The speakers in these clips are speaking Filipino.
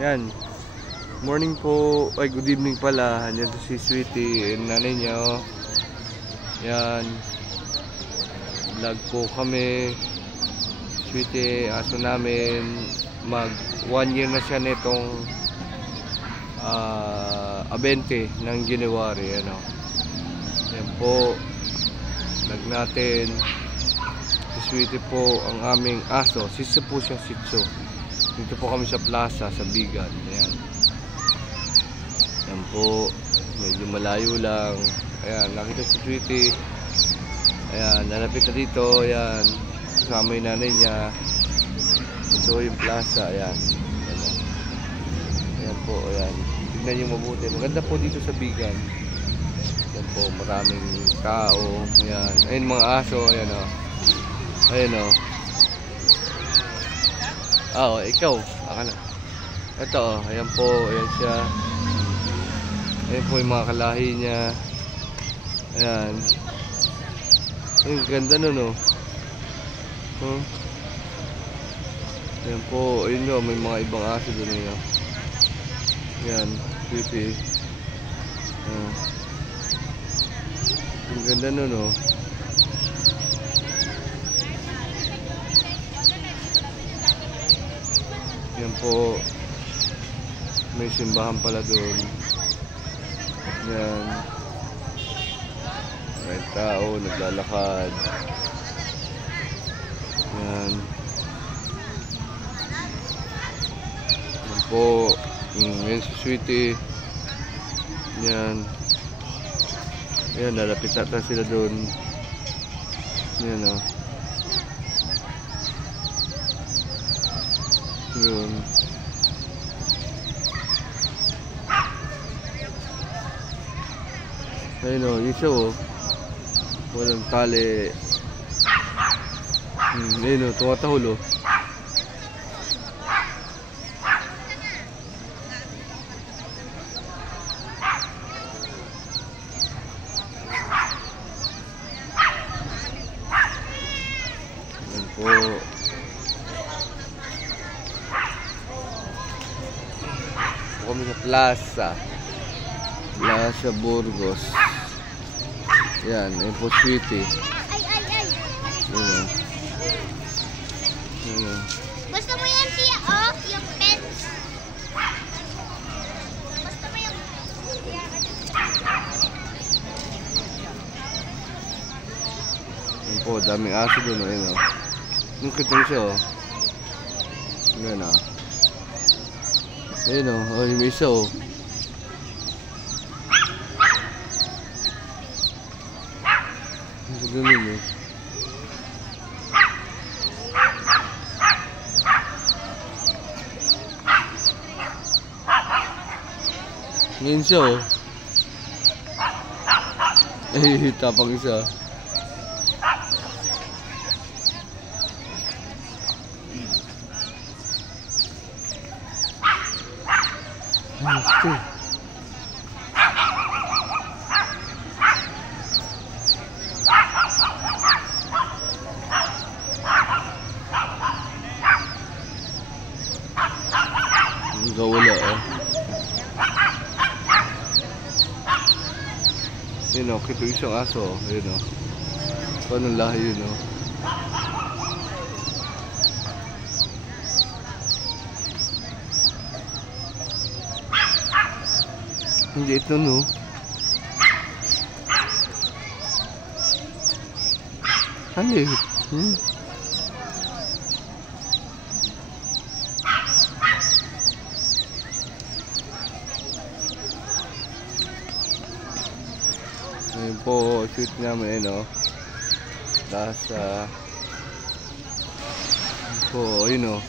Yan. Morning po. Ay, good evening pala. Yan to si Sweetie and nanay niya. Oh. Yan. Vlog po kami. Sweetie, aso namin. Mag 1 year na siya nitong 20 ng January. Ano. Yan po. Vlog natin. Si Sweetie po ang aming aso. Sitso po siya, sitso. Dito po kami sa plaza, sa Bigan. Ayan. Ayan po. Medyo malayo lang. Ayan, nakita si Sweetie. Ayan, nalapit na dito. Ayan. Kasama yung nanay niya. Ito yung plaza. Ayan. Ayan, ayan po. Ayan. Tignan nyo mabuti. Maganda po dito sa Bigan. Ayan po. Maraming tao. Ayan. Ayan mga aso. Ayan o. Ayan o. Oh, ikaw. Aka na. Ito, ayan po. Ayan siya. Ayan po yung mga kalahi niya. Ayan. Ang ganda nun, oh. Huh? Ayan po. Ayun o, may mga ibang aso dun yun. Ayan. Sweetie. Ang ganda nun, oh. Yan po, may simbahan pala doon. Yan. May tao, naglalakad. Yan. Yan po. Yan si Sweetie. Yan. Yan, lalapit ata sila doon. Yan o. Yun. Ayun o, yun siya o. Walang tali. Ayun o, tumatahol o. Ayun po. Kami sa Plaza Burgos. Yan, ayun po Sweetie. Ayun. Ayun. Gusto mo yan siya, oh? Yung pen? Gusto mo yung... Ayun po, daming aso doon. Ayun o. Yung kitang siya o. Ayun o. Ayun o, oh, yung isa o. Ang ganun o. Ngayon siya o. Ay, tapang isa. Ito. Gawala oh. Yun o, kito isang aso. Yun o. Paano lahi yun o. Hindi ito no. Ano yun? Ayun po, shoot namin eh no. Nasa po, ayun o.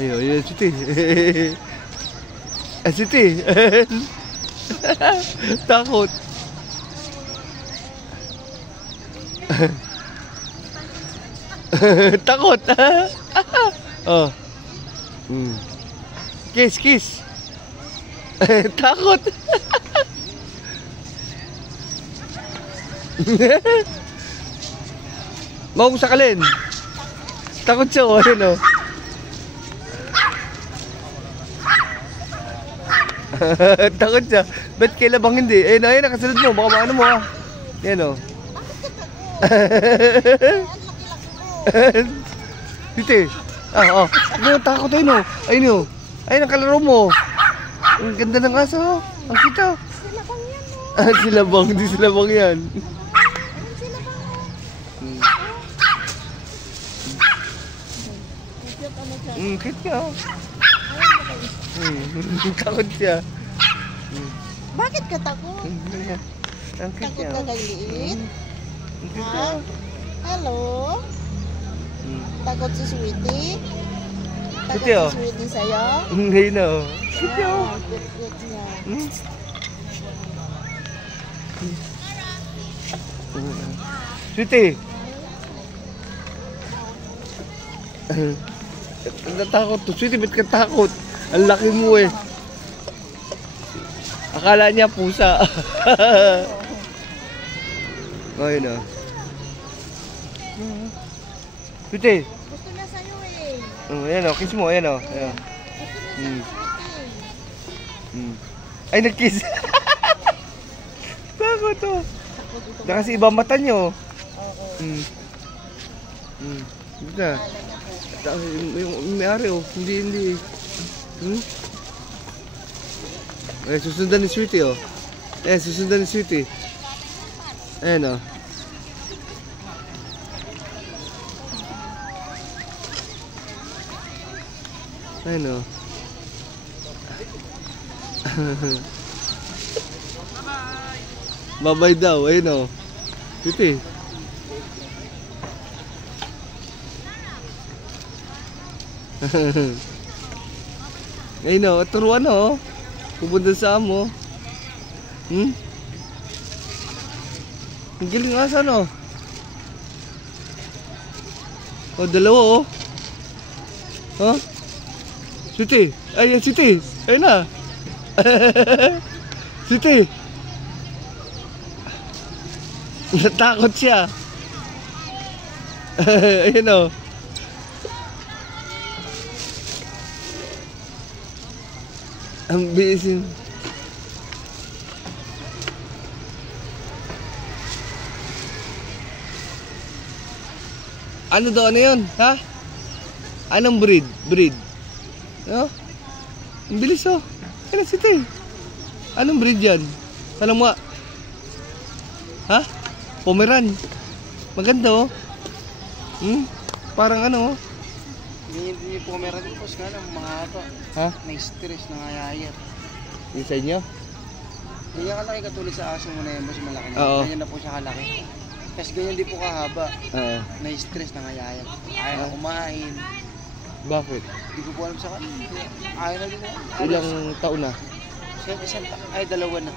Ayun, yun, Sweetie. Sweetie. Takot. Takot. Oh. Kiss, kiss. Takot. Makusakalin. Takot siya, oh. Ayun, oh. Takot siya. Ba't kay Labang hindi? Ayun, ayun, nakasunod mo. Baka maano mo, ah. Yan, oh. Pite. Ah, oh. Ano, takot ayun, oh. Ayun, oh. Ayun, ang kalaro mo. Ang ganda ng aso, oh. Ang kita. Silabang yan mo. Ah, silabang. Hindi silabang yan. Kit niya, oh. Takot siya. Bakit ka takot? Ang cute Takot niya. ka kay liit? Ang cute Ha? niya. Hello? Takot si Sweetie? Takot Sweetie, oh. si Sweetie sa'yo? Ngayon na, oh. Cute niya, oh. Cute niya. Sweetie. Natakot to. Sweetie, ba't ka takot? Ang laki mo eh. Akala niya pusa. Ayun na. Sweetie. Gusto niya sa'yo eh. Ayan o, kiss mo. Ayan o. Ayan. Gusto niya Sweetie. Ay, nag-kiss. Takot to. Na kasi iba mata niyo. Buta. Yung may-ari oh, hindi. Ay, susundan ni Sweetie oh. Susundan ni Sweetie. Ayan oh. Ayan oh. Bye-bye daw, ayun oh. Sweetie. Ayun o, turuan o. Pupunta sa amo. Ang galing nga saan o. O, dalawa o. Ha? Sweetie. Ay, Sweetie. Ayun na. Sweetie. Natakot siya. Ayun o. Ang bisin. Ano daw, ano yun? Ha? Anong breed? Breed? No? Ang bilis oh. Kaya Sweetie. Anong breed yan? Tanong mo. Ha? Pomeran. Maganda oh. Parang ano oh. Hindi po meron din po nga lang mahaba. Ha? Na-stress, nangayayat. Yung sa inyo? Ganyan kalaki katulad sa aso mo na yan, mas malaki na. Oo. Ganyan na po siya kalaki. Kasi ganyan din po kahaba. Oo. Na-stress, nangayayat. Ayaw na kumain. Bakit? Hindi ko po alam sa kanila. Ayaw na din. Ilang taon na? Ay, 2 na.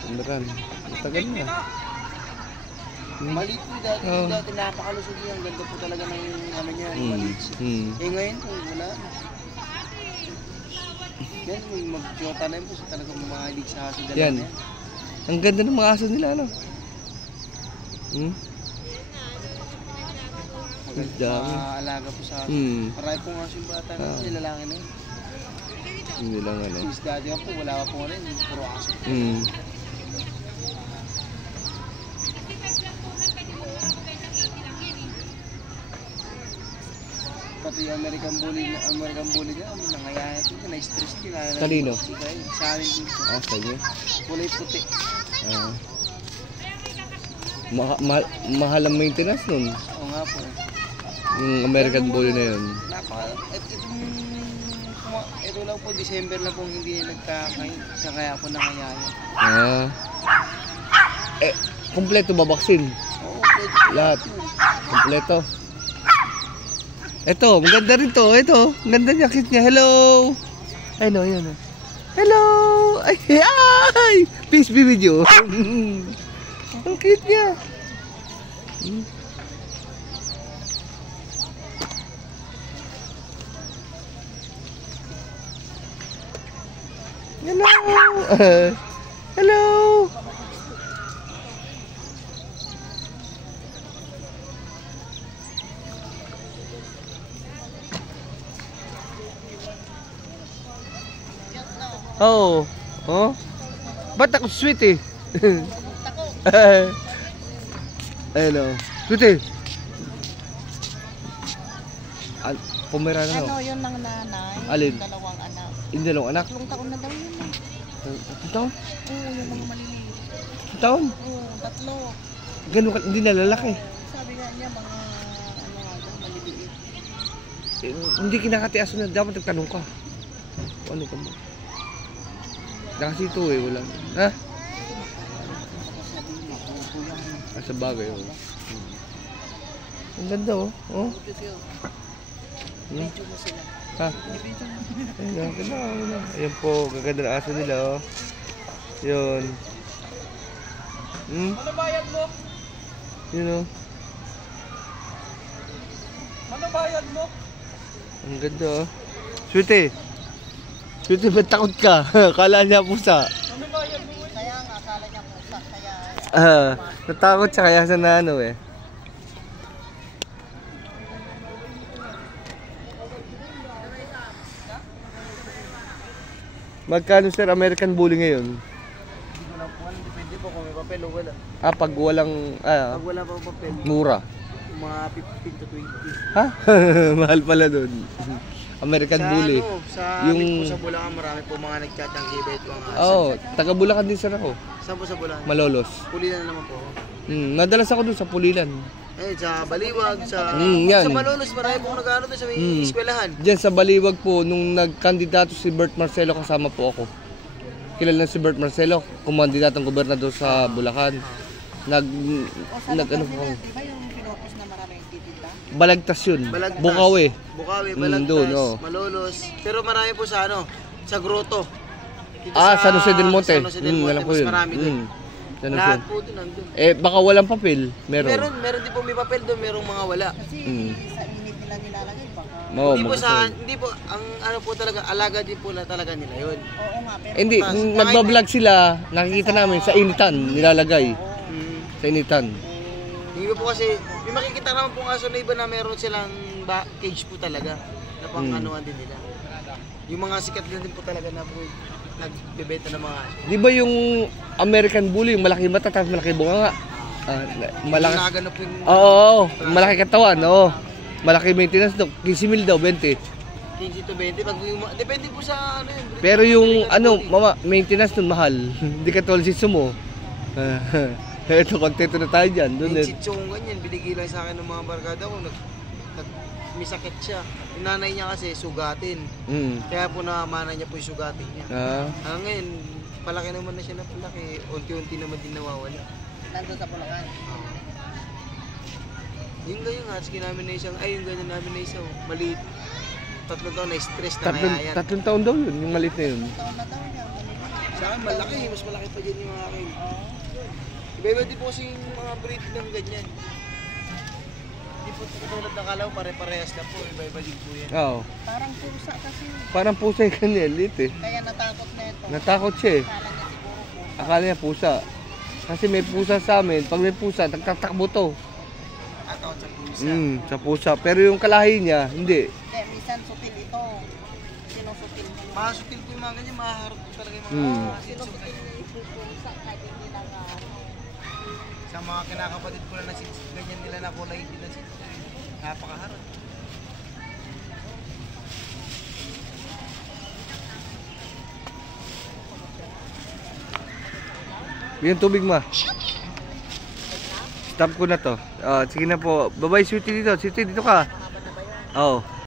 Pomeran. Matagal na. Maliit po dati. Oo. Dati napakalusog yan. Ganda po talaga ng ano niya. Maliit. Eh ngayon po, wala na. Yan, mag-jota na yun po. So, talagang mga ilig sa aso. Dalawa Yan. na yan. Ang ganda ng mga aso nila, ano? Ang dami. Maalaga po sa aso. Marami po nga yung bata na nilalaki na yun. Hindi lang ano. Since dati po, wala pa po rin. Puro aso. Pati American bully niya, nangayayat din, na-stress din. Kanino? Sa amin dito. Ah, sa inyo? Kulay puti. Mahal ang maintenance nun. Oo nga po. Yung American Bully na yun. Ito lang po, December lang po hindi nagkakain. Siya kaya po nangayayat. Kompleto ba vaccine? Oo, Lahat. Kompleto. Ito, maganda rin to. Ito, ganda niya, cute niya. Hello! Ay, no, yan. Hello! Ay, ay! Peace be with you. Ang cute niya. Hello! Hello! Oo. Oh. Ba't ako sweet eh? Ayun o. Sweet eh. Pomeranian Ano, ako. yun ng nanay. Alin? Yung dalawang anak. Yung dalawang anak. 3 taon na daw yun eh. 3 taon? Oo, yung mga maliliit. 3 taon? Oo, 3. Ganun ka, hindi nalalaki. Sabi nga niya, mga ano nga daw, maliliit. Hindi kinakatiaso na. Dapat nagtanong ka. Ano ka mo? Kasi ito eh, wala. Ha? Sa bagay, oh. Ang ganda, oh. Oh. Medyo mo sila. Ha? Ayan, ganda, ganda. Ayan po, gaganda na aso nila, oh. Yun. Ano bayad mo? Yun, oh. Ano bayad mo? Ang ganda, oh. Sweetie. Sweetie, ba't takot ka? Kala niya pusa. Ano bayad mo? Kaya nga, akala niya pusa. Kaya, Natakot siya kaya sa ano eh. Magkano sir American Bully ngayon? Hindi ko na po alam. Depende po kung may papel o wala. Pag walang, Pag wala pa papel, mura. mga 15 to 20. Ha? Mahal pala dun. American Bully. Ano, sa Yung- amin po sa Bulacan, marami po mga nagchatanggi bet mga aso. Oo, taga Bulacan din sir ako. Saan po sa Bulacan? Malolos. Pulilan na naman po. Madalas ako dun sa Pulilan. Sa Baliwag, sa yan. sa Malolos, marami pong nag-ano doon sa may eskwelahan. Diyan sa Baliwag po, nung nagkandidato si Bert Marcelo, kasama po ako. Kilala na si Bert Marcelo, kumandidatong gobernador sa Bulacan. Ano po kami. di ba yung pinopos na maraming titinda? Balagtas yun. Balagtas. Bukawi. Bukawi, Balagtas, doon, oh. Malolos. Pero marami po sa ano, sa Grotto. Dito San Jose del Monte. San Jose del Monte, Alam ko mas yun. marami doon. San Jose. Lahat po doon nandun. Baka walang papel. Meron. Meron din po may papel doon, merong mga wala. Kasi sa init nila nilalagay, baka. Oo, Hindi po, ang ano po talaga, alaga din po na talaga nila yun. Oo nga, pero Hindi, nagbablog sila, nakikita namin sa initan, nilalagay. Sa initan. Hindi po kasi, may makikita naman po aso na iba na meron silang cage po talaga. Na pang anuan din nila. Yung mga sikat din po talaga na po nagbebenta ng mga aso. Di ba yung American Bully, yung malaki mata, tapos malaki bunga nga? Malaki. Nagano po yung Oo, malaki katawan, oo. Malaki maintenance daw, 15,000 daw, 20. 15 to 20. Depende po sa ano yun. Pero yung mama, maintenance nun mahal. Hindi ka tulad si Sumo. Ito, kontento na tayo dyan. Doon Yung sitsong ganyan, binigay lang sa akin ng mga barkada ko. May sakit siya. Yung nanay niya kasi sugatin. Kaya po namana niya po yung sugatin niya. Ngayon, palaki naman na siya na palaki. Unti-unti naman din nawawala. nandun sa Bulacan. Yung ganyan nga, namin na isang, yung ganyan namin na isang maliit. 3 taon na stress na kaya yan. 3 taon daw yun, yung maliit na yun. Taon na daw niya. Sa akin malaki, mas malaki pa dyan yung mga akin. Iba-iba din po kasi yung mga breed ng ganyan. Hindi po tulad ng kalaw, pare-parehas na po. Iba-iba din po yan. Oo. Parang pusa kasi. Parang pusa yung kanya, lit eh. Kaya natakot na ito. Natakot siya eh. Kala niya siguro pusa. Akala niya pusa. Kasi may pusa sa amin, pag may pusa, nagtatakbo to. At ako sa pusa. Sa pusa. Pero yung kalahi niya, hindi. Kaya minsan sutil ito. Sinusutil mo. Mga sutil po yung mga ganyan, mahaharap po talaga yung Hmm. mga Sinusutil mo yung pusa kahit hindi lang sa mga kinakapatid ko na ganyan nila na kulay din na napakaharap. Yung tubig ma. Stop ko na to. Sige na po. Bye-bye, sweetie dito. Sweetie, dito ka. Oo.